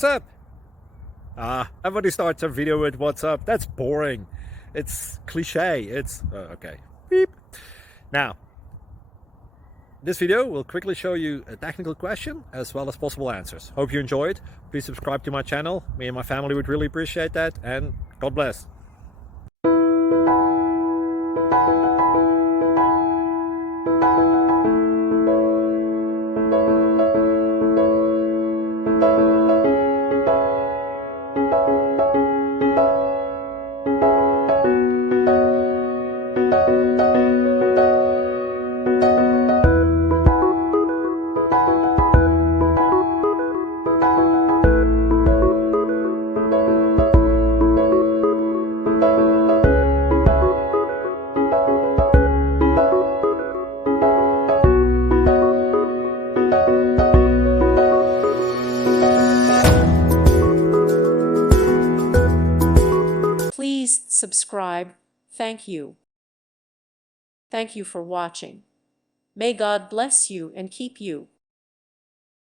What's up? Everybody starts a video with what's up. That's boring. It's cliche. It's okay. Beep. Now, this video will quickly show you a technical question as well as possible answers. Hope you enjoyed. Please subscribe to my channel. Me and my family would really appreciate that, and God bless. Please subscribe. Thank you. Thank you for watching. May God bless you and keep you.